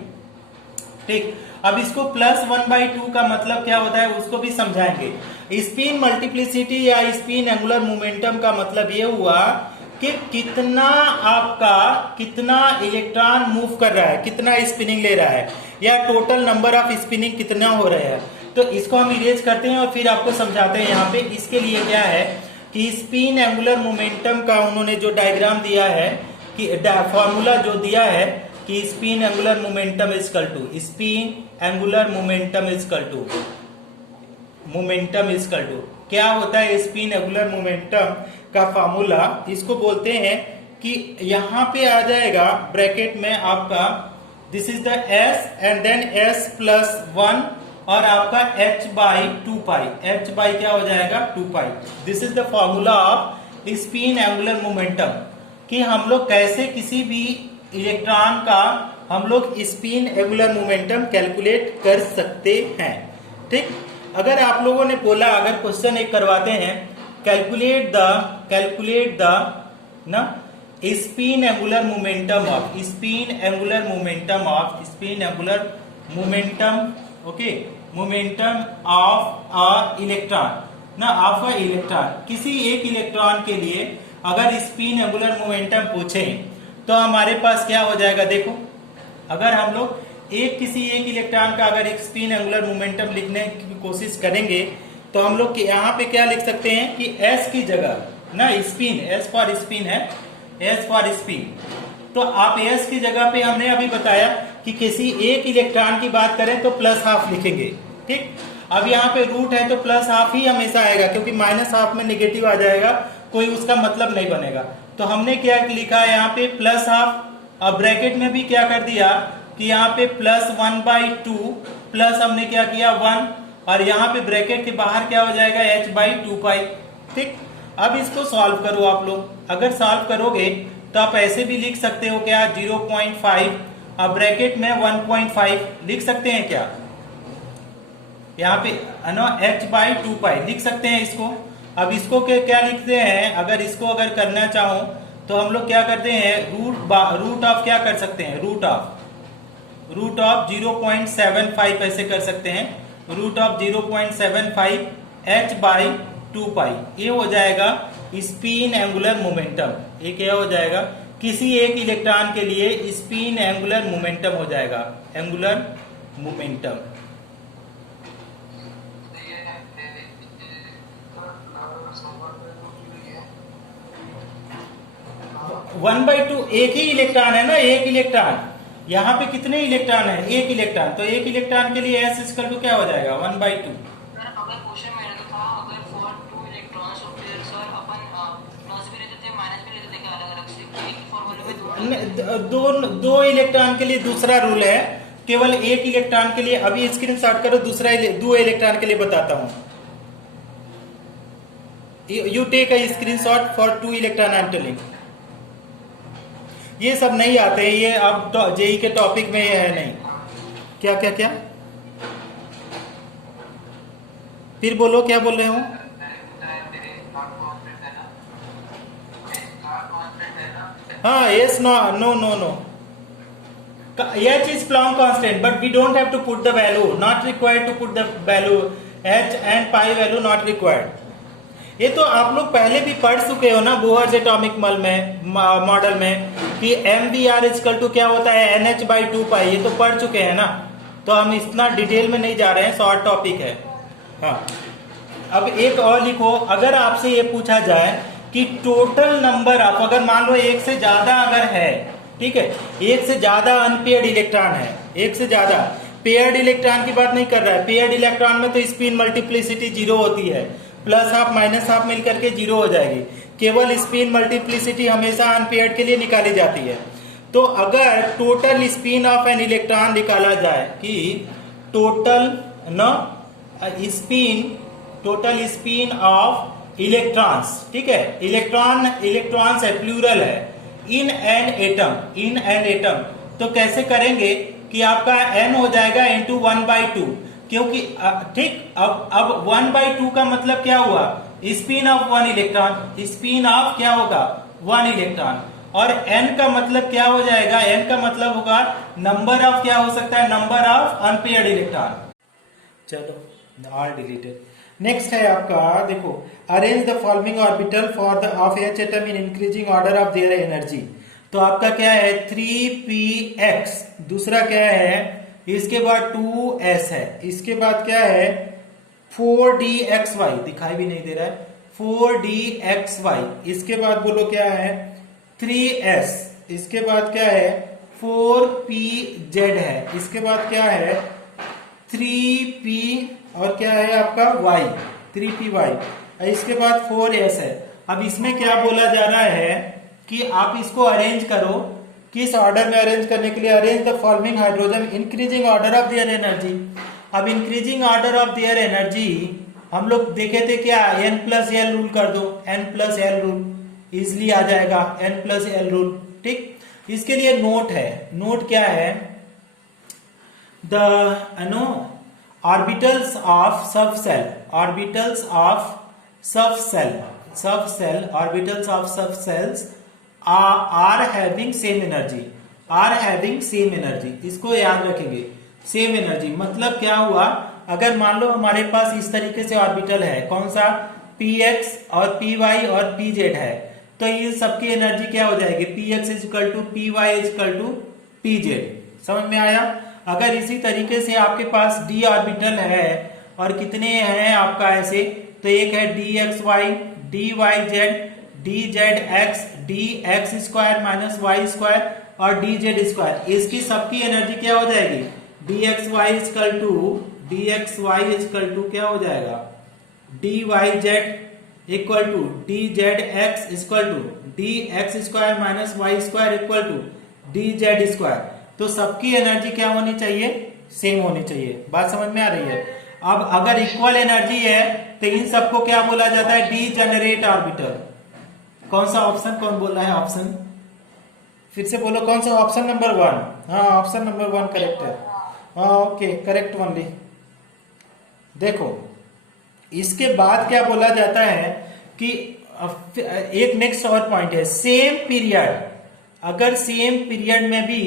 ठीक। अब इसको +1/2 का मतलब क्या होता है उसको भी समझाएंगे। स्पिन मल्टीप्लिसिटी या स्पिन एंगुलर मोमेंटम का मतलब ये हुआ कि कितना इलेक्ट्रॉन मूव कर रहा है, कितना स्पिनिंग ले रहा है, या टोटल नंबर ऑफ स्पिनिंग कितना हो रहा है। तो इसको हम इरेज करते हैं और फिर आपको समझाते हैं। यहाँ पे इसके लिए क्या है कि स्पिन एंगुलर मोमेंटम का उन्होंने जो डायग्राम दिया है, कि फॉर्मूला जो दिया है कि spin angular momentum equal to क्या होता है स्पिन एंगुलर मोमेंटम का फॉर्मूला, इसको बोलते हैं कि यहां पे आ जाएगा ब्रैकेट में आपका this is the s and then s+1 और आपका h/2π, h क्या हो जाएगा 2π। This is the formula of spin angular momentum, कि हम लोग कैसे किसी भी इलेक्ट्रॉन का हम लोग स्पिन एंगुलर मोमेंटम कैलकुलेट कर सकते हैं, ठीक। अगर आप लोगों ने बोला, अगर क्वेश्चन एक करवाते हैं, कैलकुलेट द ना spin angular momentum okay, momentum of a electron ना, ऑफ अ इलेक्ट्रॉन, किसी एक इलेक्ट्रॉन के लिए अगर स्पिन एंगुलर मोमेंटम पूछें तो हमारे पास क्या हो जाएगा, देखो, अगर हम लोग किसी एक इलेक्ट्रॉन का अगर एक स्पिन एंगुलर मोमेंटम लिखने की कोशिश करेंगे तो हम लोग यहाँ पे क्या लिख सकते हैं कि s की जगह ना स्पिन, s फॉर स्पिन है, s फॉर स्पिन, तो आप s की जगह पे हमने अभी बताया कि किसी एक इलेक्ट्रॉन की बात करें तो +½ लिखेंगे, ठीक। अब यहाँ पे रूट है तो +½ ही हमेशा आएगा, क्योंकि -½ में नेगेटिव आ जाएगा, कोई उसका मतलब नहीं बनेगा। तो हमने क्या लिखा है यहाँ पे +½ अब ब्रैकेट में भी क्या कर दिया कि यहाँ पे +1/2 प्लस हमने क्या किया 1, और यहाँ पे ब्रैकेट के बाहर क्या हो जाएगा h/2π। ठीक, अब इसको सॉल्व करो आप लोग। अगर सॉल्व करोगे तो आप ऐसे भी लिख सकते हो क्या 0.5, अब ब्रैकेट में 1.5 लिख सकते हैं क्या, यहाँ पे h/2π लिख सकते हैं इसको। अब इसको क्या लिखते हैं, अगर इसको अगर करना चाहो तो हम लोग क्या करते हैं रूट ऑफ क्या कर सकते हैं, रूट ऑफ 0.75 ऐसे कर सकते हैं, रूट ऑफ 0.75 h/2π। ये हो जाएगा स्पिन एंगुलर मोमेंटम। ये क्या हो जाएगा, किसी एक इलेक्ट्रॉन के लिए स्पिन एंगुलर मोमेंटम हो जाएगा, angular momentum. One by two, एक ही इलेक्ट्रॉन है ना, एक इलेक्ट्रॉन। यहाँ पे कितने इलेक्ट्रॉन है, एक इलेक्ट्रॉन, तो एक इलेक्ट्रॉन के लिए S इक्वल टू क्या हो जाएगा 1/2। सर अगर क्वेश्चन में रहता था अगर फॉर 2 इलेक्ट्रॉन्स तो फिर सर अपन प्लस भी लेते थे माइनस भी लेते थे क्या अलग अलग से, एक ही फॉर्मूले में दो इलेक्ट्रॉन के लिए दूसरा रूल है, केवल एक इलेक्ट्रॉन के लिए। अभी स्क्रीनशॉट करो, दूसरा दो इलेक्ट्रॉन के लिए बताता हूं। You take a screenshot for 2 electron I am telling. ये सब नहीं आते, ये अब जेई के टॉपिक में ये है नहीं। क्या क्या क्या, फिर बोलो क्या बोल रहे हो। हाँ, yes, no, no, no, no. H is Planck constant, but we don't have to put the value. Not required to put the value. H and pi value not required. ये तो आप लोग पहले भी पढ़ चुके हो ना बोहर्स एटॉमिक मॉडल में कि MVR इक्वल टू क्या होता है NH/2π। ये तो पढ़ चुके हैं ना, तो हम इतना डिटेल में नहीं जा रहे हैं, शॉर्ट टॉपिक है। हाँ, अब एक और लिखो, अगर आपसे ये पूछा जाए कि टोटल नंबर ऑफ, अगर मान लो एक से ज्यादा अगर है, ठीक है, एक से ज्यादा अनपेयर्ड इलेक्ट्रॉन है, एक से ज्यादा, पेयर्ड इलेक्ट्रॉन की बात नहीं कर रहा है। पेयर्ड इलेक्ट्रॉन में तो स्पिन मल्टीप्लिसिटी 0 होती है, प्लस हाफ माइनस हाफ मिलकर के 0 हो जाएगी। केवल स्पिन मल्टीप्लिसिटी हमेशा अनपेयर्ड के लिए निकाली जाती है। तो अगर total spin off an electron निकाला जाए कि टोटल स्पिन ऑफ इलेक्ट्रॉन्स, ठीक है, इलेक्ट्रॉन्स है, प्लूरल है, इन एन एटम, तो कैसे करेंगे कि आपका n हो जाएगा इंटू 1/2, क्योंकि ठीक, अब 1/2 का मतलब क्या हुआ, spin off 1 electron, spin off क्या होगा 1 इलेक्ट्रॉन, और n का मतलब क्या हो जाएगा, n का मतलब होगा नंबर ऑफ क्या हो सकता है, नंबर ऑफ अनपेयर्ड इलेक्ट्रॉन। चलो ऑल डिलीटेड। नेक्स्ट है आपका, देखो, arrange the following orbital for the of H atom in increasing order of their energy. तो आपका क्या है 3px, दूसरा क्या है, इसके बाद 2s है, इसके बाद क्या है 4dxy, दिखाई भी नहीं दे रहा है 4dxy, इसके बाद बोलो क्या है 3s, इसके बाद क्या है 4pz है, इसके बाद क्या है 3p और क्या है आपका y, 3py, इसके बाद 4s है। अब इसमें क्या बोला जा रहा है कि आप इसको अरेंज करो, किस ऑर्डर में अरेंज करने के लिए, arrange the following hydrogen increasing order of their energy. अब increasing order of their energy हम लोग देखे थे क्या, n+l रूल कर दो, n+l रूल इजिली आ जाएगा, n+l रूल, ठीक। इसके लिए नोट है, नोट क्या है, the orbitals of sub shell, orbitals of sub shell, orbitals of sub shells are having same energy, are having same energy, इसको याद रखेंगे। सेम एनर्जी मतलब क्या हुआ, अगर मान लो हमारे पास इस तरीके से ऑर्बिटल है, कौन सा px और py और pz है, तो ये सबकी एनर्जी क्या हो जाएगी, px equal to py equal to pz। समझ में आया। अगर इसी तरीके से आपके पास d ऑर्बिटल है और कितने हैं आपका ऐसे, तो एक है dxy, dyz, dzx, dx square minus y square और dz स्क्वायर, इसकी सबकी एनर्जी क्या हो जाएगी, dxy इक्वल टू क्या हो जाएगा, dyz equal to dzx equal to dx square minus y square equal to dz²। तो सबकी एनर्जी क्या होनी चाहिए, सेम होनी चाहिए। बात समझ में आ रही है। अब अगर इक्वल एनर्जी है तो इन सबको क्या बोला जाता है, डीजेनरेट ऑर्बिटल। कौन सा ऑप्शन, कौन बोल रहा है ऑप्शन, फिर से बोलो कौन सा, ऑप्शन नंबर 1। हाँ ऑप्शन नंबर 1 करेक्ट है। हाँ ओके करेक्ट ओनली। देखो इसके बाद क्या बोला जाता है कि एक नेक्स्ट और पॉइंट है, सेम पीरियड। अगर सेम पीरियड में भी,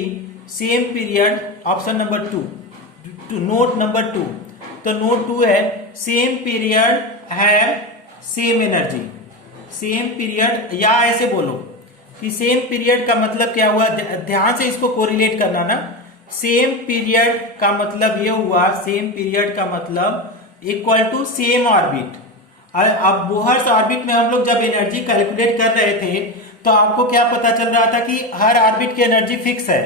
same period, option number 2, note number 2, तो नोट 2 है, सेम पीरियड है सेम एनर्जी। सेम पीरियड, या ऐसे बोलो कि सेम पीरियड का मतलब क्या हुआ, ध्यान से इसको कोरिलेट करना ना। सेम पीरियड का मतलब ये हुआ, सेम पीरियड का मतलब इक्वल टू सेम ऑर्बिट। अब बोहर्स ऑर्बिट में हम लोग जब एनर्जी कैलकुलेट कर रहे थे तो आपको क्या पता चल रहा था कि हर ऑर्बिट की एनर्जी फिक्स है।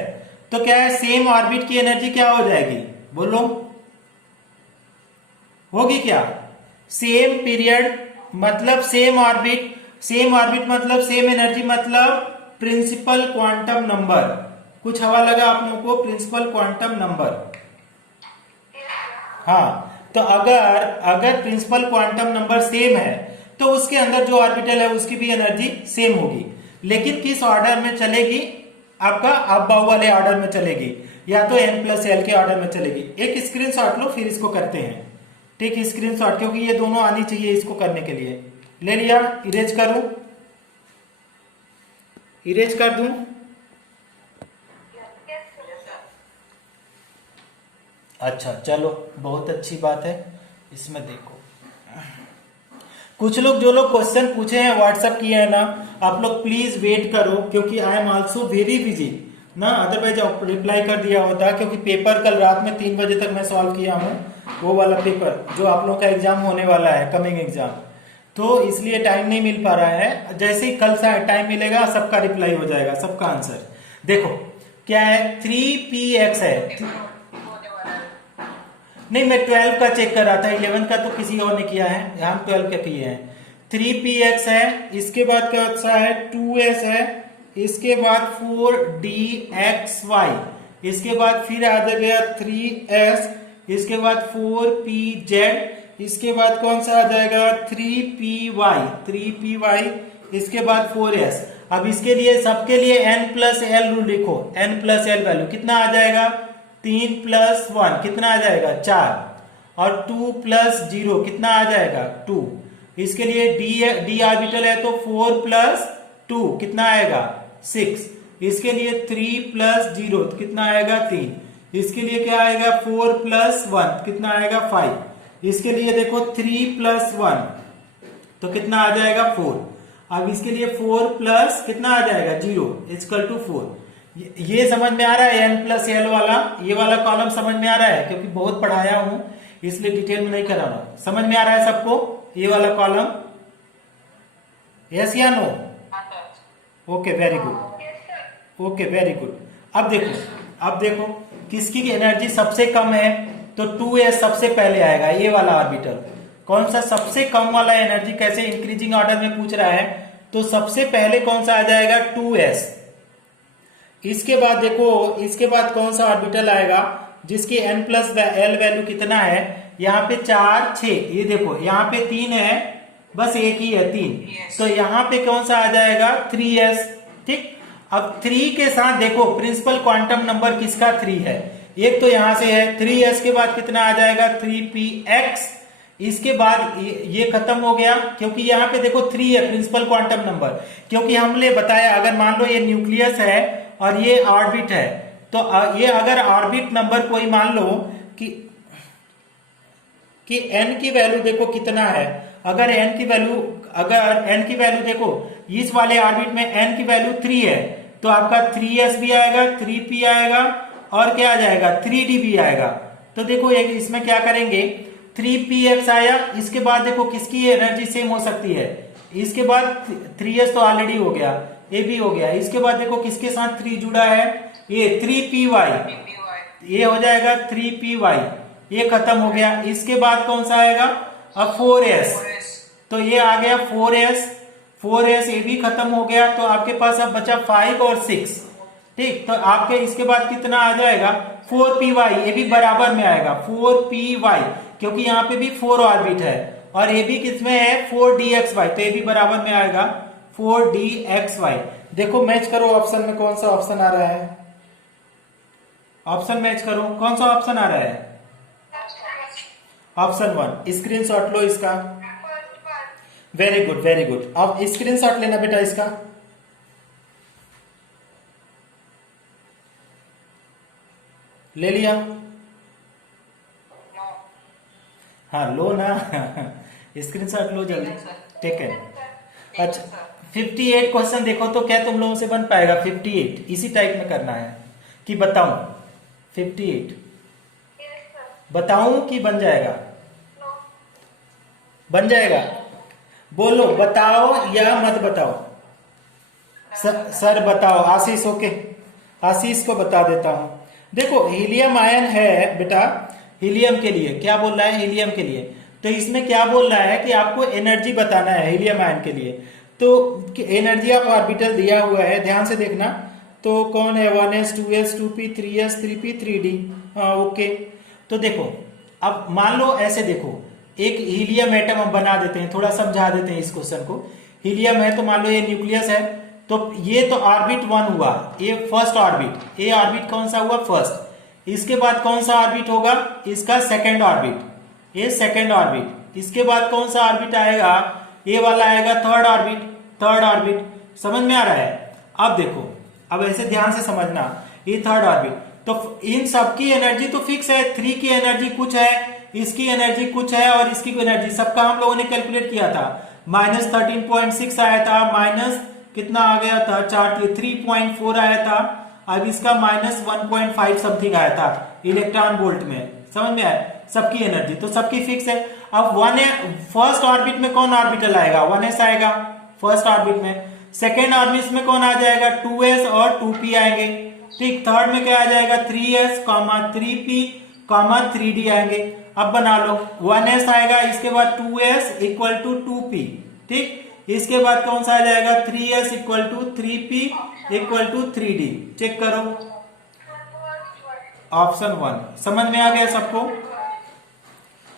तो क्या है, सेम ऑर्बिट की एनर्जी क्या हो जाएगी, बोलो होगी क्या, सेम पीरियड मतलब सेम ऑर्बिट, सेम ऑर्बिट मतलब सेम एनर्जी, मतलब प्रिंसिपल क्वांटम नंबर। कुछ हवा लगा आप लोगों को, प्रिंसिपल क्वांटम नंबर। हाँ तो अगर प्रिंसिपल क्वांटम नंबर सेम है तो उसके अंदर जो ऑर्बिटल है उसकी भी एनर्जी सेम होगी। लेकिन किस ऑर्डर में चलेगी, आपका अबव वाले ऑर्डर में चलेगी, या तो n+l के ऑर्डर में चलेगी। एक स्क्रीनशॉट लो फिर इसको करते हैं। ठीक, स्क्रीनशॉट, क्योंकि ये दोनों आनी चाहिए इसको करने के लिए। ले लिया, इरेज करूं, इरेज कर दूं। अच्छा चलो बहुत अच्छी बात है। इसमें देखो कुछ लोग, जो लोग क्वेश्चन पूछे हैं व्हाट्सएप किए हैं ना, आप लोग प्लीज वेट करो, क्योंकि I am also very busy ना, अदरवाइज रिप्लाई कर दिया होता। क्योंकि पेपर कल रात में 3 बजे तक मैं सॉल्व किया हूँ, वो वाला पेपर जो आप लोग का एग्जाम होने वाला है, कमिंग एग्जाम, तो इसलिए टाइम नहीं मिल पा रहा है। जैसे ही कल से टाइम मिलेगा सबका रिप्लाई हो जाएगा, सबका आंसर। देखो क्या है, 3px है, नहीं मैं 12 का चेक कर रहा था, 11 का तो किसी और ने किया है, हम 12 का किए हैं। 3px है, इसके बाद क्या होता है 2s है, इसके बाद 4dxy, इसके बाद फिर आ जाएगा 3s, इसके बाद 4pz, इसके बाद कौन सा आ जाएगा 3py, इसके बाद 4s। अब इसके लिए सबके लिए n+l रूल लिखो, n+l वैल्यू कितना आ जाएगा, 3 + 1 कितना आ जाएगा 4, और 2 + 0 कितना आ जाएगा 2। इसके लिए d ऑर्बिटल है तो 4 + 2 कितना आएगा 6। इसके लिए 3 + 0 कितना आएगा 3। इसके लिए क्या आएगा 4 + 1 कितना आएगा 5। इसके लिए देखो 3 + 1 तो कितना आ जाएगा 4। अब इसके लिए 4 + कितना आ जाएगा 0 = 4। ये समझ में आ रहा है, n+l वाला, ये वाला कॉलम समझ में आ रहा है, क्योंकि बहुत पढ़ाया हूं इसलिए डिटेल में नहीं करा रहा। समझ में आ रहा है सबको ये वाला कॉलम, यस या no? Okay very good, okay very good. अब देखो किसकी एनर्जी सबसे कम है, तो 2s सबसे पहले आएगा, ये वाला ऑर्बिटल। कौन सा सबसे कम वाला एनर्जी, कैसे इंक्रीजिंग ऑर्डर में पूछ रहा है, तो सबसे पहले कौन सा आ जाएगा 2s। इसके बाद देखो, इसके बाद कौन सा ऑर्बिटल आएगा जिसकी n+l वैल्यू कितना है, यहाँ पे 4 6, ये देखो यहाँ पे 3 है, बस एक ही है 3, तो यहाँ पे कौन सा आ जाएगा 3s। ठीक, अब 3 के साथ देखो प्रिंसिपल क्वांटम नंबर किसका 3 है, एक तो यहां से है 3s के बाद कितना आ जाएगा 3px। इसके बाद ये खत्म हो गया, क्योंकि यहाँ पे देखो 3 है प्रिंसिपल क्वांटम नंबर, क्योंकि हमने बताया अगर मान लो ये न्यूक्लियस है और ये ऑर्बिट है, तो ये अगर ऑर्बिट नंबर कोई मान लो कि n की वैल्यू देखो कितना है, अगर n की वैल्यू देखो इस वाले ऑर्बिट में n की वैल्यू 3 है, तो आपका 3s भी आएगा, 3p आएगा, और क्या आ जाएगा 3d भी आएगा। तो देखो एक इसमें क्या करेंगे, 3px आया, इसके बाद देखो किसकी एनर्जी सेम हो सकती है, इसके बाद 3s तो ऑलरेडी हो गया, ये भी हो गया, इसके बाद देखो किसके साथ 3 जुड़ा है, ये 3py, ये हो जाएगा 3py, ये खत्म हो गया। इसके बाद कौन सा आएगा, अब 4s, तो ये आ गया 4s, ये भी खत्म हो गया, तो आपके पास अब बचा 5 और 6। ठीक, तो आपके इसके बाद कितना आ जाएगा 4py, ये भी बराबर में आएगा 4py, क्योंकि यहाँ पे भी 4 ऑर्बिट है और ये भी किसमें है 4dxy, तो ये भी बराबर में आएगा 4dxy। देखो मैच करो ऑप्शन में, कौन सा ऑप्शन आ रहा है, ऑप्शन मैच करो, कौन सा ऑप्शन आ रहा है, ऑप्शन 1। स्क्रीनशॉट लो इसका, वेरी गुड वेरी गुड। अब स्क्रीनशॉट लेना बेटा इसका, ले लिया, नो हाँ लो ना स्क्रीनशॉट लो जल्दी, ठीक है। अच्छा 58 क्वेश्चन देखो तो क्या तुम लोगों से बन पाएगा 58, इसी टाइप में करना है कि बताऊं 58, बताऊं कि बन जाएगा, बन जाएगा, बोलो बताओ या मत बताओ, सर बताओ, आशीष ओके, आशीष को बता देता हूं। देखो हीलियम आयन है बेटा, हीलियम के लिए क्या बोल रहा है, हीलियम के लिए, तो इसमें क्या बोल रहा है कि आपको एनर्जी बताना है हीलियम आयन के लिए, तो एनर्जी ऑफ ऑर्बिटल दिया हुआ है, ध्यान से देखना, तो कौन है 1s 2s 2p 3s 3p 3d, हाँ ओके। तो देखो अब मान लो ऐसे देखो, एक हीलियम एटम हम बना देते हैं, थोड़ा समझा देते हैं इस क्वेश्चन को। हीलियम है तो मान लो ये न्यूक्लियस है, तो ये तो ऑर्बिट 1 हुआ, ये फर्स्ट ऑर्बिट, ये ऑर्बिट कौन सा हुआ फर्स्ट, इसके बाद कौन सा ऑर्बिट होगा इसका सेकंड ऑर्बिट, ये सेकंड ऑर्बिट, इसके बाद कौन सा ऑर्बिट आएगा, ये वाला आएगा थर्ड ऑर्बिट, थर्ड ऑर्बिट, समझ में आ रहा है। अब देखो, अब ऐसे ध्यान से समझना, ये थर्ड ऑर्बिट, तो इन सबकी एनर्जी तो फिक्स है, 3 की एनर्जी कुछ है, इसकी एनर्जी कुछ है और इसकी एनर्जी, सबका हम लोगों ने कैलकुलेट किया था, -13.6 आया था, माइनस कितना आ गया था 3.4 आया था, अब इसका -1.5 समथिंग आया था इलेक्ट्रॉन वोल्ट में, समझ में आया सबकी एनर्जी, तो सबकी फिक्स है। अब फर्स्ट ऑर्बिट में कौन ऑर्बिटल आएगा 1s आएगा फर्स्ट ऑर्बिट में, सेकेंड ऑर्बिट में कौन आ जाएगा 2s और 2p आएंगे, ठीक, थर्ड में क्या आ जाएगा 3s 3p 3d आएंगे। अब बना लो 1s आएगा, इसके बाद 2s इक्वल टू 2p, ठीक, इसके बाद कौन सा आ जाएगा 3s equal to 3p equal to 3d, check करो ऑप्शन 1, समझ में आ गया सबको।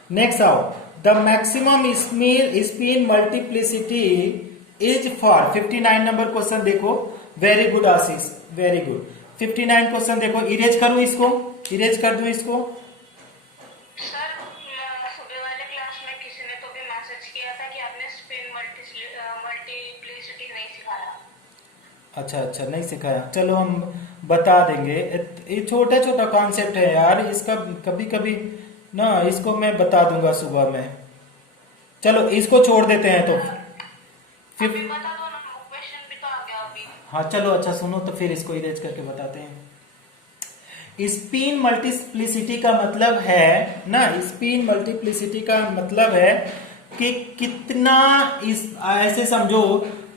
नेक्स्ट आओ, the maximum spin multiplicity is for 59 number question देखो, very good Ashish very good. 59 question देखो, इरेज करूं इसको, इरेज कर दूं इसको, सर सुबह वाले क्लास में किसी ने तो भी मैसेज किया था कि आपने स्पिन मल्टीप्लिसिटी नहीं सिखाया। अच्छा अच्छा नहीं सिखाया, चलो हम बता देंगे, ये छोटा छोटा कॉन्सेप्ट है यार, इसका कभी कभी ना इसको मैं बता दूंगा सुबह में, चलो इसको छोड़ देते हैं तो फिर अभी बता दो ना, क्वेश्चन भी तो आ गया अभी। हाँ चलो अच्छा सुनो तो फिर इसको इरेज करके बताते हैं। स्पिन मल्टीप्लिसिटी का मतलब है ना, स्पिन मल्टीप्लिसिटी का मतलब है कि कितना, इस ऐसे समझो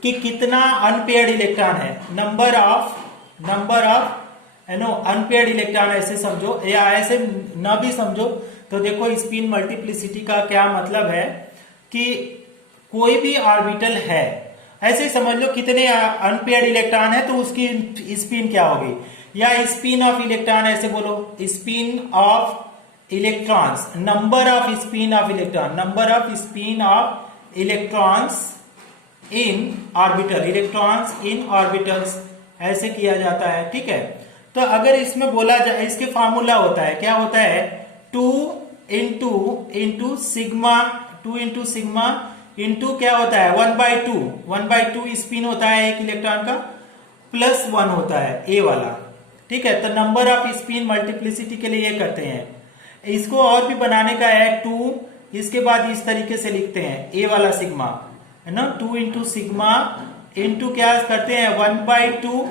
कि कितना अनपेयर्ड इलेक्ट्रॉन है, नंबर ऑफ अनपेयर्ड इलेक्ट्रॉन, ऐसे समझो, या ऐसे ना भी समझो तो देखो स्पिन मल्टीप्लिसिटी का क्या मतलब है कि कोई भी ऑर्बिटल है, ऐसे ही समझ लो कितने अनपेयर्ड इलेक्ट्रॉन है तो उसकी स्पिन क्या होगी, या स्पिन ऑफ इलेक्ट्रॉन, ऐसे बोलो spin off electrons, number off spin off electron, number off spin off electrons in orbital, electrons in orbitals, ऐसे किया जाता है, ठीक है। तो अगर इसमें बोला जाए, इसके फॉर्मूला होता है, क्या होता है 2 into sigma, 2 into sigma into क्या होता है 1/2 स्पिन होता है एक इलेक्ट्रॉन का, प्लस 1 होता है ए वाला, ठीक है। तो नंबर ऑफ स्पिन मल्टीप्लिसिटी के लिए ये करते हैं, इसको और भी बनाने का है 2, इसके बाद इस तरीके से लिखते हैं ए वाला सिग्मा है ना, 2 इंटू सिग्मा इंटू क्या करते हैं 1/2,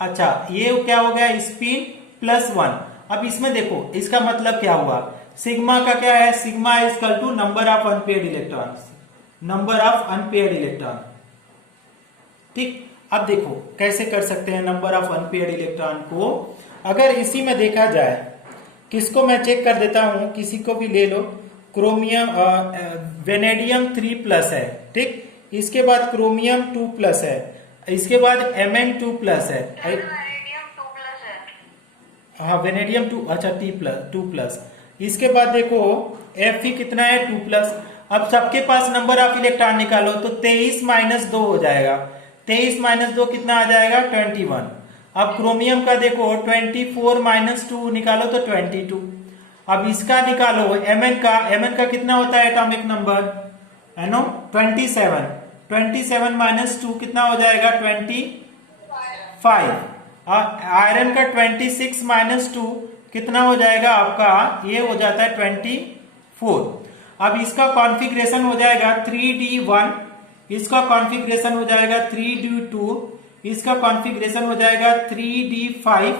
अच्छा ये क्या हो गया स्पिन प्लस 1। अब इसमें देखो इसका मतलब क्या हुआ, सिग्मा का क्या है, sigma is equal to number of unpaired electron, number of unpaired electron, ठीक। अब देखो कैसे कर सकते हैं नंबर ऑफ अनपेयर्ड इलेक्ट्रॉन को, अगर इसी में देखा जाए, किसको मैं चेक कर देता हूं, किसी को भी ले लो, क्रोमियम वेनेडियम 3+ है, ठीक, इसके बाद क्रोमियम 2+ है, इसके बाद Mn 2+ है, वैनेडियम 2 हाँ वेनेडियम 2, अच्छा टू प्लस। इसके बाद देखो Fe कितना है 2 प्लस। अब सबके पास नंबर ऑफ इलेक्ट्रॉन निकालो तो 23 माइनस 2 हो जाएगा। 23 माइनस 2 कितना आ जाएगा 21। अब क्रोमियम का देखो 24 माइनस 2 निकालो तो 22। अब इसका निकालो Mn का कितना होता है एटॉमिक नंबर है नो 27। 27 माइनस 2 कितना हो जाएगा 25। आयरन का 26 माइनस 2 कितना हो जाएगा आपका, ये हो जाता है 24। अब इसका कॉन्फ़िगरेशन हो जाएगा 3d1, इसका कॉन्फ़िगरेशन हो जाएगा 3d2, इसका कॉन्फ़िगरेशन हो जाएगा 3d5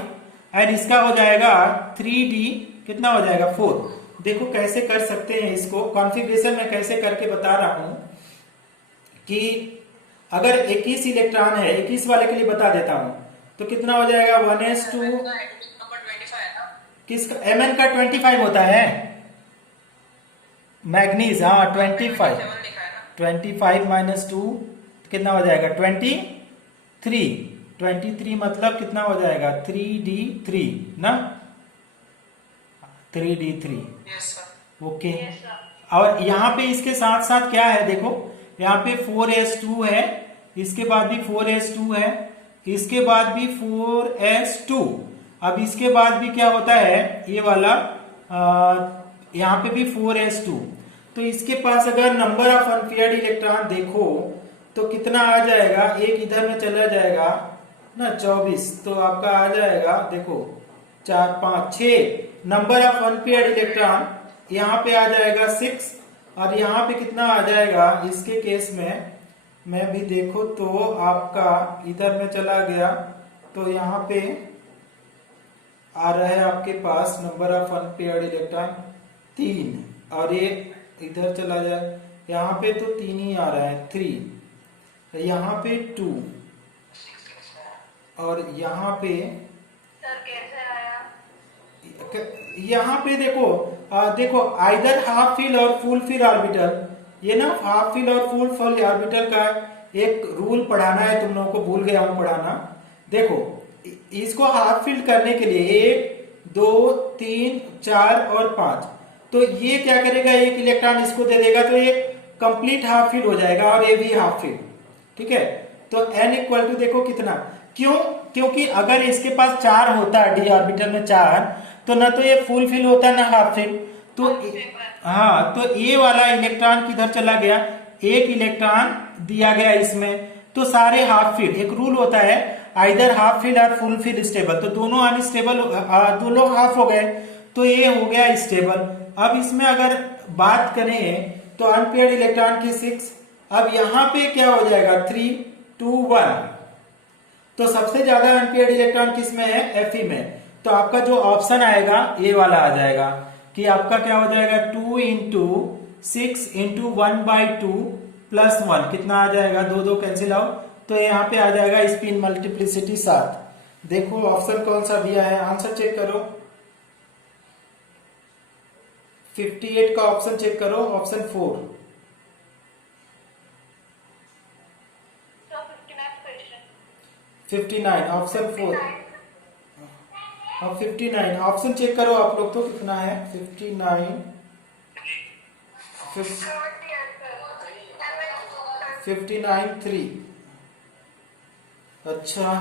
और इसका हो जाएगा 3d कितना हो जाएगा 4। देखो कैसे कर सकते हैं इसको कॉन्फ़िगरेशन में, कैसे करके बता रहा हूं कि अगर 21 इलेक्ट्रॉन है, 21 वाले के लिए बता देता हूं तो कितना हो जाएगा 1s2 नंबर 25 है ना? किसका Mn का 25 होता है, मैग्नीज हाँ 25। 7 लिखा है ना? 25 माइनस 2 कितना हो जाएगा 23 मतलब कितना हो जाएगा 3d3 ना 3d3 yes sir. Okay. Yes sir. और यहाँ पे इसके साथ साथ क्या है देखो, यहाँ पे 4s2 है, इसके बाद भी 4s2 है, इसके बाद भी 4s2। अब इसके बाद भी क्या होता है ये वाला यहाँ पे भी 4s2। तो इसके पास अगर नंबर ऑफ अनपेयर्ड इलेक्ट्रॉन देखो तो कितना आ जाएगा, एक इधर में चला जाएगा ना 24, तो आपका आ जाएगा देखो 4 5 6 नंबर ऑफ अनपेयर्ड इलेक्ट्रॉन यहाँ पे आ जाएगा 6 और यहाँ पे कितना आ जाएगा इसके केस में भी देखो तो आपका इधर में चला गया तो यहाँ पे आ रहा है आपके पास नंबर ऑफ अनपेयर्ड इलेक्ट्रॉन 3 और एक इधर चला जाए, यहाँ पे तो 3 ही आ रहा है 3, यहाँ पे 2 और यहाँ पे सर कैसे आया? यहाँ पे देखो आइदर हाफ फिल और फुल फिल ऑर्बिटल, ये ना हाफ फिल और फुल फिल ऑर्बिटल का एक रूल पढ़ाना है तुम लोगों को, भूल गया हूं पढ़ाना। देखो इसको हाफ फिल करने के लिए 1 2 3 4 और 5, तो ये क्या करेगा एक इलेक्ट्रॉन इसको दे देगा तो ये कंप्लीट हाफ फिल हो जाएगा और ये भी हाफ फिल, ठीक है। तो n इक्वल टू देखो कितना, क्योंकि अगर इसके पास 4 होता है डी ऑर्बिटल में 4 तो ना तो ये फुल फिल होता ना हाफ फिल, तो हाँ तो ये वाला इलेक्ट्रॉन किधर चला गया, एक इलेक्ट्रॉन दिया गया इसमें, तो सारे हाफ फिल। एक रूल होता है आइदर हाफ फिल और फुल फिल स्टेबल, तो दोनों अनस्टेबल दोनों हाफ हो गए तो ये हो गया स्टेबल। अब इसमें अगर बात करें तो अनपेयर्ड इलेक्ट्रॉन की 6, अब यहाँ पे क्या हो जाएगा 3 2 1, तो सबसे ज्यादा अनपेयर्ड इलेक्ट्रॉन किसमें है Fe में, तो आपका जो ऑप्शन आएगा ये वाला आ जाएगा कि आपका क्या हो जाएगा 2 इंटू 6 इंटू 1/2 प्लस 1 कितना आ जाएगा, 2 2 कैंसिल आउट, तो यहाँ पे आ जाएगा स्पिन मल्टीप्लिसिटी 7। देखो ऑप्शन कौन सा दिया है, आंसर चेक करो 58 का ऑप्शन चेक करो, ऑप्शन 4। Sir 59 question 59 option 4। अब 59 ऑप्शन चेक करो आप लोग, तो कितना है 59 3। अच्छा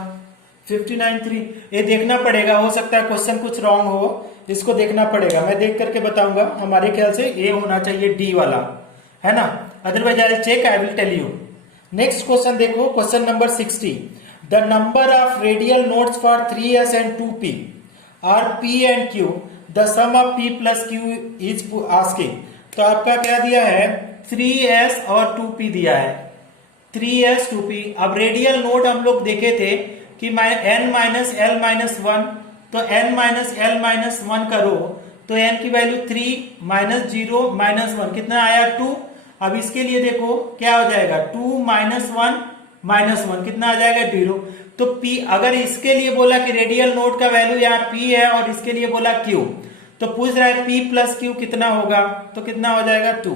59 3, ये देखना पड़ेगा, हो सकता है क्वेश्चन कुछ रॉन्ग हो, इसको देखना पड़ेगा, मैं देख करके बताऊंगा। हमारे ख्याल से ये होना चाहिए डी वाला, है ना, otherwise I check, I will tell you. Next question देखो, question number 60, the number of radial nodes for 3s and 2p are p and q, the sum of p plus q is asking. तो आपका क्या दिया है 3s और 2p दिया है, 3s 2p। अब रेडियल नोड हम लोग देखे थे कि n माइनस l माइनस 1, तो n माइनस l माइनस 1 करो तो n की वैल्यू 3 माइनस 0 माइनस 1 कितना आया 2। अब इसके लिए देखो क्या हो जाएगा 2 माइनस 1 माइनस 1 कितना आ जाएगा 0। तो p, अगर इसके लिए बोला कि रेडियल नोड का वैल्यू यहाँ p है और इसके लिए बोला q, तो पूछ रहा है p प्लस q कितना होगा, तो कितना हो जाएगा 2।